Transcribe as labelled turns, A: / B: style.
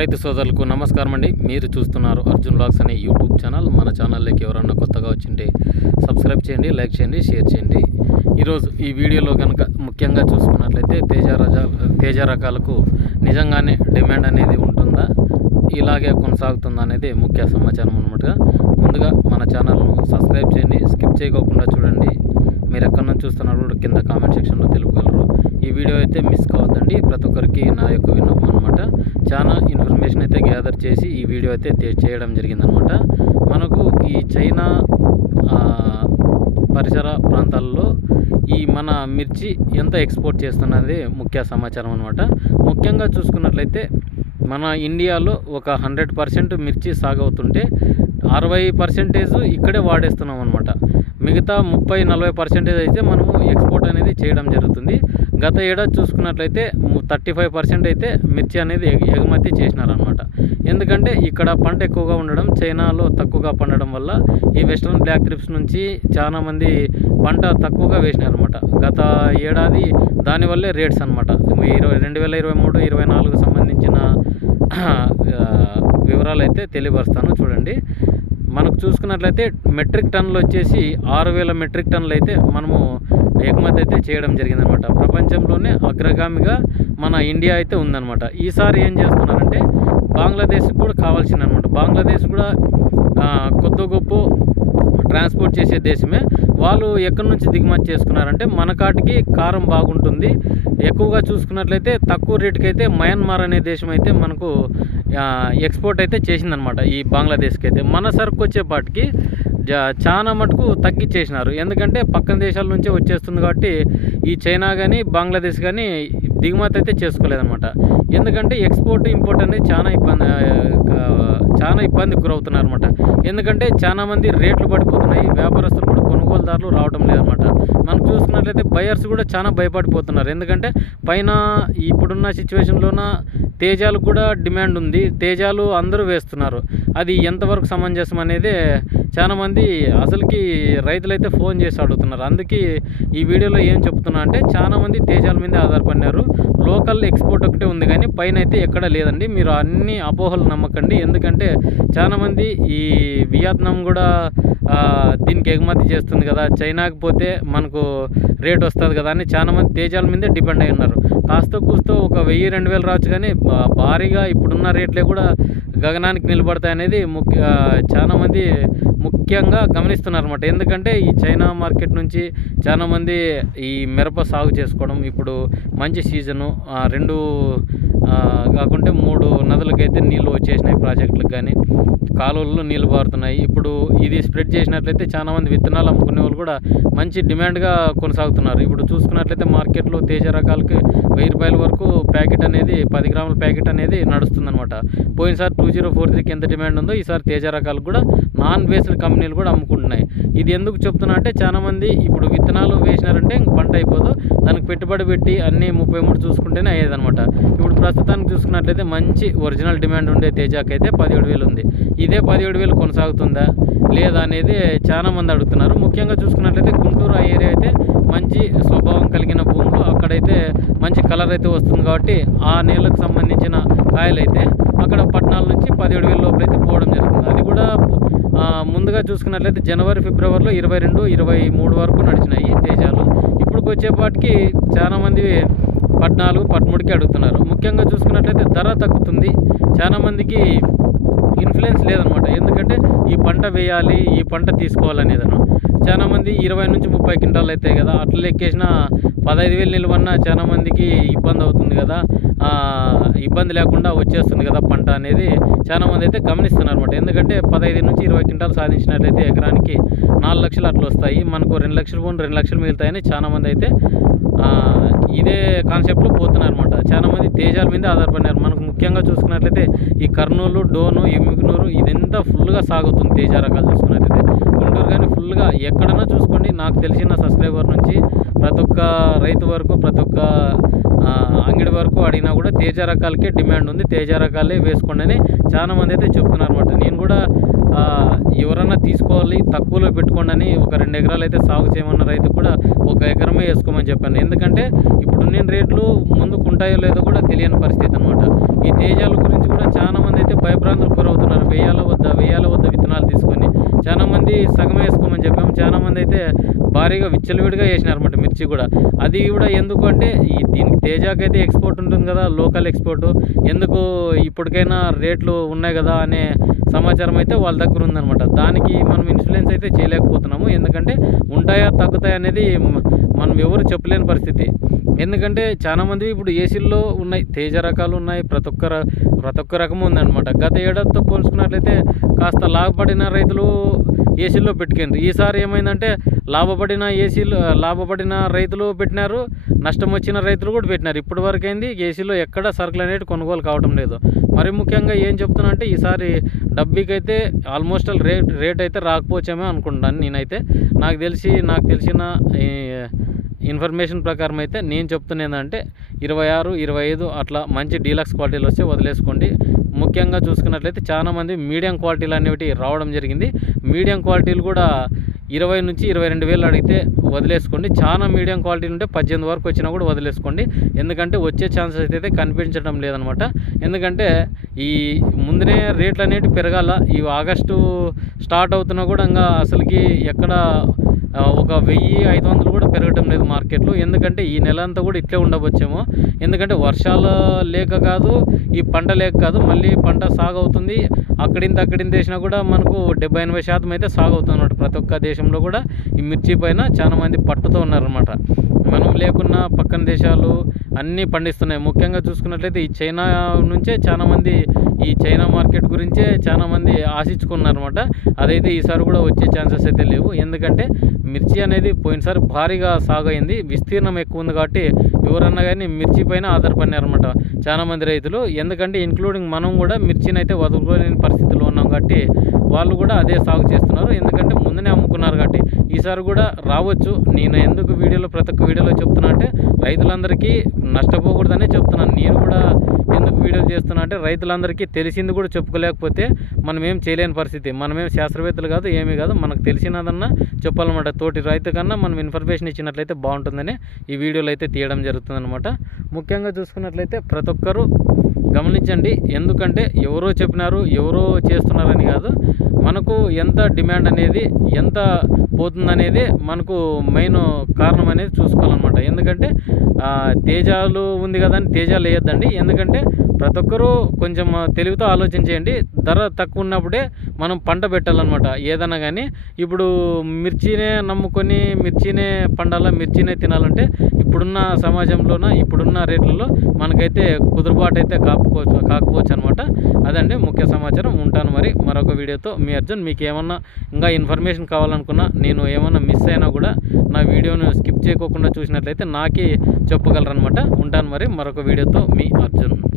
A: రైతు సోదరులకు నమస్కారం అండి. మీరు చూస్తున్నారు అర్జున్ బ్లాగ్స్ అనే యూట్యూబ్ ఛానల్. మన ఛానల్లోకి ఎవరన్నా కొత్తగా వచ్చింటే సబ్స్క్రైబ్ చేయండి లైక్ చేయండి షేర్ చేయండి. ఈరోజు ఈ వీడియోలో కనుక ముఖ్యంగా చూసుకున్నట్లయితే తేజ రజ తేజ రకాలకు నిజంగానే డిమాండ్ అనేది ఉంటుందా? ఇలాగే కొనసాగుతుందా అనేది ముఖ్య సమాచారం అనమాట ముందుగా మన ఛానల్ను సబ్స్క్రైబ్ చేయండి. స్కిప్ చేయకోకుండా చూడండి. మీరు ఎక్కడి నుంచి చూస్తున్నారు కింద కామెంట్ సెక్షన్లో తెలుపగలరు. ఈ వీడియో అయితే మిస్ కావద్దండి. ప్రతి ఒక్కరికి నా యొక్క విన్నపం అనమాట చాలా ఇన్ఫర్మేషన్ అయితే గ్యాదర్ చేసి ఈ వీడియో అయితే చేయడం జరిగిందనమాట మనకు ఈ చైనా పరిసర ప్రాంతాల్లో ఈ మన మిర్చి ఎంత ఎక్స్పోర్ట్ చేస్తున్నది ముఖ్య సమాచారం అనమాట ముఖ్యంగా చూసుకున్నట్లయితే మన ఇండియాలో ఒక హండ్రెడ్ పర్సెంట్ మిర్చి సాగవుతుంటే అరవై పర్సెంటేజ్ ఇక్కడే వాడేస్తున్నాం అనమాట మిగతా ముప్పై నలభై పర్సెంటేజ్ అయితే మనము ఎక్స్పోర్ట్ అనేది చేయడం జరుగుతుంది. గత ఏడాది చూసుకున్నట్లయితే థర్టీ ఫైవ్ పర్సెంట్ అయితే మిర్చి అనేది ఎగుమతి చేసినారనమాట ఎందుకంటే ఇక్కడ పంట ఎక్కువగా ఉండడం చైనాలో తక్కువగా పండడం వల్ల ఈ వెస్ట్రన్ బ్లాక్ ట్రిప్స్ నుంచి చాలామంది పంట తక్కువగా వేసినారనమాట గత ఏడాది దానివల్లే రేట్స్ అనమాట ఇరవై రెండు వేల ఇరవై మూడు ఇరవై నాలుగు సంబంధించిన వివరాలు అయితే తెలియపరుస్తాను చూడండి. మనకు చూసుకున్నట్లయితే మెట్రిక్ టన్నులు వచ్చేసి ఆరు వేల మెట్రిక్ టన్నులు అయితే మనము ఎగుమతి అయితే చేయడం జరిగిందనమాట. ప్రపంచంలోనే అగ్రగామిగా మన ఇండియా అయితే ఉందన్నమాట ఈసారి ఏం చేస్తున్నారంటే బంగ్లాదేశ్కి కూడా కావాల్సిందనమాట. బంగ్లాదేశ్ కూడా కొత్త కొద్ది గొప్ప ట్రాన్స్పోర్ట్ చేసే దేశమే. వాళ్ళు ఎక్కడి నుంచి దిగుమతి చేసుకున్నారంటే మన కాటికి కారం బాగుంటుంది. ఎక్కువగా చూసుకున్నట్లయితే తక్కువ రేటుకి అయితే మయన్మార్ అనే దేశం అయితే మనకు ఎక్స్పోర్ట్ అయితే చేసిందనమాట ఈ బంగ్లాదేశ్కి అయితే మన సరుకు వచ్చేపాటికి చాలా మటుకు తగ్గించేసినారు ఎందుకంటే పక్కన దేశాల నుంచే వచ్చేస్తుంది కాబట్టి ఈ చైనా కానీ బంగ్లాదేశ్ కానీ దిగుమతి అయితే చేసుకోలేదన్నమాట. ఎందుకంటే ఎక్స్పోర్ట్ ఇంపోర్ట్ అనేది చాలా ఇబ్బంది చాలా ఇబ్బందికి గురవుతున్నారు అనమాట ఎందుకంటే చాలా మంది రేట్లు పడిపోతున్నాయి వ్యాపారస్తులు కూడా కొనుగోలుదారులు రావడం లేదనమాట మనం చూసుకున్నట్లయితే బయర్స్ కూడా చాలా భయపడిపోతున్నారు. ఎందుకంటే పైన ఇప్పుడున్న సిచ్యువేషన్లోన తేజాలు కూడా డిమాండ్ ఉంది. తేజాలు అందరూ వేస్తున్నారు. అది ఎంతవరకు సమంజసం అనేది చాలామంది అసలుకి రైతులైతే ఫోన్ చేసి అడుగుతున్నారు. అందుకే ఈ వీడియోలో ఏం చెప్తున్నా అంటే చాలా మంది తేజాల మీద ఆధారపడినారు. లోకల్ ఎక్స్పోర్ట్ ఒకటే ఉంది కానీ పైన అయితే ఎక్కడ లేదండి. మీరు అన్ని అపోహలు నమ్మకండి. ఎందుకంటే చాలామంది ఈ వియత్నాం కూడా దీనికి ఎగుమతి చేస్తుంది కదా. చైనాకి పోతే మనకు రేట్ వస్తుంది కదా అని చాలామంది తేజాల మీదే డిపెండ్ అయి ఉన్నారు. కాస్త కూస్తో ఒక వెయ్యి రెండు వేలు రావచ్చు కానీ భారీగా ఇప్పుడున్న రేట్లే కూడా గగనానికి నిలబడతాయి అనేది ముఖ్య చాలామంది ముఖ్యంగా గమనిస్తున్నారు అనమాట ఎందుకంటే ఈ చైనా మార్కెట్ నుంచి చాలామంది ఈ మిరప సాగు చేసుకోవడం ఇప్పుడు మంచి సీజను రెండు కాకుంటే మూడు నదులకైతే నీళ్ళు వచ్చేసినాయి ప్రాజెక్టులకు కానీ కాలువల్లో నీళ్ళు పారుతున్నాయి. ఇప్పుడు ఇది స్ప్రెడ్ చేసినట్లయితే చాలామంది విత్తనాలు అమ్ముకునే వాళ్ళు కూడా మంచి డిమాండ్గా కొనసాగుతున్నారు. ఇప్పుడు చూసుకున్నట్లయితే మార్కెట్లో తేజ రకాలకి వెయ్యి రూపాయల వరకు ప్యాకెట్ అనేది పది గ్రాముల ప్యాకెట్ అనేది నడుస్తుందన్నమాట. పోయినసారి టూ జీరో ఫోర్ త్రీకి ఎంత డిమాండ్ ఉందో ఈసారి తేజ రకాలు కూడా నాన్ బేస్డ్ కంపెనీలు కూడా అమ్ముకుంటున్నాయి. ఇది ఎందుకు చెప్తున్నా అంటే చాలామంది ఇప్పుడు విత్తనాలు వేసినారంటే ఇంక పంట అయిపోదు. దానికి పెట్టుబడి పెట్టి అన్నీ ముప్పై మూడు చూసుకుంటేనే అయ్యేదనమాట ఇప్పుడు ప్రస్తుతానికి చూసుకున్నట్లయితే మంచి ఒరిజినల్ డిమాండ్ ఉండే తేజాకి అయితే పదిహేడు వేలు ఉంది. ఇదే పదిహేడు వేలు కొనసాగుతుందా లేదా అనేది చాలామంది అడుగుతున్నారు. ముఖ్యంగా చూసుకున్నట్లయితే గుంటూరు ఆ ఏరియా అయితే మంచి స్వభావం కలిగిన భూములు. అక్కడైతే మంచి కలర్ అయితే వస్తుంది కాబట్టి ఆ నేలకు సంబంధించిన కాయలు అయితే అక్కడ పట్టణాల నుంచి పదిహేడు వేల లోపల అయితే పోవడం జరుగుతుంది. అది కూడా ముందుగా చూసుకున్నట్లయితే జనవరి ఫిబ్రవరిలో ఇరవై రెండు ఇరవై మూడు వరకు నడిచినాయి తేజాలు. ఇప్పుడు వచ్చేపాటికి చాలామంది పద్నాలుగు పదమూడుకి అడుగుతున్నారు. ముఖ్యంగా చూసుకున్నట్లయితే ధర తగ్గుతుంది. చాలా మందికి ఇన్ఫ్లుయెన్స్ లేదనమాట ఎందుకంటే ఈ పంట వేయాలి ఈ పంట తీసుకోవాలనేదను చాలా మంది ఇరవై నుంచి ముప్పై క్వింటాలు అవుతాయి కదా అట్లా లెక్కేసిన పదహైదు వేలు నిల్వన్న చాలా మందికి ఇబ్బంది అవుతుంది కదా. ఇబ్బంది లేకుండా వచ్చేస్తుంది కదా పంట అనేది. చాలా మంది అయితే గమనిస్తున్నారు అనమాట ఎందుకంటే పదహైదు నుంచి ఇరవై క్వింటాలు సాధించినట్లయితే ఎకరానికి నాలుగు లక్షలు అట్లా వస్తాయి. మనకు రెండు లక్షలు పోను రెండు లక్షలు మిగులుతాయని చాలా మంది అయితే ఇదే కాన్సెప్ట్లో పోతున్నారు అనమాట చాలా మంది తేజాల మీద ఆధారపడినారు. మనకు ముఖ్యంగా చూసుకున్నట్లయితే ఈ కర్నూలు డోను ఎమ్మిగునూరు ఇదంతా ఫుల్గా సాగుతుంది తేజ రకాలు చూసుకున్నట్లయితే. గుంటూరు కానీ ఫుల్గా ఎక్కడన్నా చూసుకోండి. నాకు తెలిసిన సబ్స్క్రైబర్ నుంచి ప్రతి ఒక్క రైతు వరకు ప్రతి ఒక్క అంగడి వరకు అడిగినా కూడా తేజ రకాలకే డిమాండ్ ఉంది. తేజ రకాలే వేసుకోండి అని చాలామంది అయితే చెప్తున్నారు అనమాట నేను కూడా ఎవరన్నా తీసుకోవాలి తక్కువలో పెట్టుకోండి అని ఒక రెండు ఎకరాలు అయితే సాగు చేయమన్న రైతు కూడా ఒక ఎకరమే వేసుకోమని చెప్పాను. ఎందుకంటే ఇప్పుడు నేను రేట్లు ముందుకు ఉంటాయో లేదో కూడా తెలియని పరిస్థితి అనమాట ఈ తేజాల గురించి కూడా చాలా మంది అయితే భయభ్రాంతులకు గురవుతున్నారు. వేయాల వద్ద వెయ్యాల వద్ద విత్తనాలు తీసుకొని చాలామంది సగం వేసుకోమని చెప్పాము. చాలామంది అయితే భారీగా విచ్చలవిడిగా వేసినారన్నమాట మిర్చి కూడా. అది కూడా ఎందుకు అంటే ఈ దీనికి తేజాకైతే ఎక్స్పోర్ట్ ఉంటుంది కదా లోకల్ ఎక్స్పోర్ట్ ఎందుకు ఇప్పటికైనా రేట్లు ఉన్నాయి కదా అనే సమాచారం అయితే వాళ్ళ దగ్గర ఉందనమాట దానికి మనం ఇన్ఫ్లుయెన్స్ అయితే చేయలేకపోతున్నాము. ఎందుకంటే ఉంటాయా తగ్గుతాయా అనేది మనం ఎవరు చెప్పలేని పరిస్థితి. ఎందుకంటే చాలా మంది ఇప్పుడు ఏసీల్లో ఉన్నాయి తేజ రకాలు ఉన్నాయి ప్రతి ఒక్క ప్రతి ఒక్క రకం ఉందన్నమాట. గత ఏడాదితో పోల్చుకున్నట్లయితే కాస్త లాభపడిన రైతులు ఏసీల్లో పెట్టుకుండ్రు ఈసారి ఏమైందంటే లాభపడిన ఏసీలు లాభపడిన రైతులు పెట్టినారు నష్టం వచ్చిన రైతులు కూడా పెట్టినారు. ఇప్పటి వరకు అయింది ఏసీలో ఎక్కడ సరుకులు అనేవి కొనుగోలు కావటం లేదు. మరి ముఖ్యంగా ఏం చెప్తున్నా అంటే ఈసారి డబ్బీకి అయితే ఆల్మోస్ట్ రేట్ రేట్ అయితే రాకపోవచ్చేమో అనుకుంటాను నేనైతే. నాకు తెలిసి నాకు తెలిసిన ఈ, ఇన్ఫర్మేషన్ ప్రకారం అయితే నేను చెప్తున్న ఏంటంటే ఇరవై ఆరు ఇరవై ఐదు అట్లా మంచి డీలక్స్ క్వాలిటీలు వస్తే వదిలేసుకోండి. ముఖ్యంగా చూసుకున్నట్లయితే చాలా మంది మీడియం క్వాలిటీలు అనేవి రావడం జరిగింది. మీడియం క్వాలిటీలు కూడా ఇరవై నుంచి ఇరవై రెండు వేలు అడిగితే వదిలేసుకోండి. చాలా మీడియం క్వాలిటీ ఉంటే పద్దెనిమిది వరకు వచ్చినా కూడా వదిలేసుకోండి. ఎందుకంటే వచ్చే ఛాన్సెస్ అయితే కనిపించడం లేదనమాట. ఎందుకంటే ఈ ముందునే రేట్లు అనేవి పెరగాల. ఈ ఆగస్టు స్టార్ట్ అవుతున్నా కూడా ఇంకా అసలుకి ఎక్కడ ఒక వెయ్యి ఐదు వందలు కూడా పెరగటం లేదు మార్కెట్లో. ఎందుకంటే ఈ నెల అంతా కూడా ఇట్లే ఉండవచ్చేమో. ఎందుకంటే వర్షాలు లేక కాదు ఈ పంట లేక కాదు మళ్ళీ పంట సాగు అవుతుంది అక్కడింత అక్కడింత వేసినా కూడా మనకు డెబ్బై ఎనభై శాతం అయితే సాగు అవుతుంది ప్రతి ఒక్క దేశంలో కూడా ఈ మిర్చి పైన చాలా మంది పట్టుతో ఉన్నారనమాట మనం లేకున్నా పక్కన దేశాలు అన్నీ పండిస్తున్నాయి. ముఖ్యంగా చూసుకున్నట్లయితే ఈ చైనా నుంచే చాలామంది ఈ చైనా మార్కెట్ గురించే చాలామంది ఆశించుకున్నారన్నమాట. అదైతే ఈసారి కూడా వచ్చే ఛాన్సెస్ అయితే లేవు. ఎందుకంటే మిర్చి అనేది పోయినసారి భారీగా సాగైంది విస్తీర్ణం ఎక్కువ ఉంది కాబట్టి ఎవరన్నా కానీ మిర్చి పైన ఆధారపడినారనమాట చాలా మంది రైతులు ఎందుకంటే ఇంక్లూడింగ్ మనం కూడా మిర్చిని అయితే వదులుకోలేని పరిస్థితిలో ఉన్నాం కాబట్టి వాళ్ళు కూడా అదే సాగు చేస్తున్నారు ఎందుకంటే ముందునే అమ్ముకున్నారు కాబట్టి. ఈసారి కూడా రావచ్చు. నేను ఎందుకు వీడియోలో ప్రతి ఒక్క వీడియోలో చెప్తున్నా అంటే రైతులందరికీ నష్టపోకూడదనే ఎందుకు చేస్తున్నా అంటే రైతులందరికీ తెలిసింది కూడా చెప్పుకోలేకపోతే మనం ఏం చేయలేని పరిస్థితి. మనమేం శాస్త్రవేత్తలు కాదు ఏమీ కాదు మనకు తెలిసినదన్నా చెప్పాలన్నమాట. తోటి రైతు కన్నా మనం ఇన్ఫర్మేషన్ ఇచ్చినట్లయితే బాగుంటుందని ఈ వీడియోలో అయితే తీయడం జరుగుతుందన్నమాట. ముఖ్యంగా చూసుకున్నట్లయితే ప్రతి ఒక్కరూ గమనించండి. ఎందుకంటే ఎవరో చెప్పినారు ఎవరో చేస్తున్నారని కాదు. మనకు ఎంత డిమాండ్ అనేది ఎంత పోతుందనేది మనకు మెయిన్ కారణం అనేది చూసుకోవాలన్నమాట. ఎందుకంటే తేజాలు ఉంది కదా అని తేజాలు వేయొద్దండి. ఎందుకంటే ప్రతి ఒక్కరూ కొంచెం తెలివితో ఆలోచించేయండి. ధర తక్కువ ఉన్నప్పుడే మనం పంట పెట్టాలన్నమాట. ఏదైనా కానీ ఇప్పుడు మిర్చినే నమ్ముకొని మిర్చినే పండాలా మిర్చినే తినాలంటే ఇప్పుడున్న సమాజంలోన ఇప్పుడున్న రేట్లలో మనకైతే కుదురుబాటు అయితే కాకపోవచ్చు కాకపోవచ్చు అనమాట అదండి ముఖ్య సమాచారం. ఉంటాను మరి మరొక వీడియోతో. మీ అర్జున్ మీకు ఏమన్నా ఇంకా ఇన్ఫర్మేషన్ కావాలనుకున్నా నేను ఏమన్నా మిస్ అయినా కూడా నా వీడియోను స్కిప్ చేయకోకుండా చూసినట్లయితే నాకే చెప్పగలరనమాట. ఉంటాను మరి మరొక వీడియోతో. మీ అర్జున్.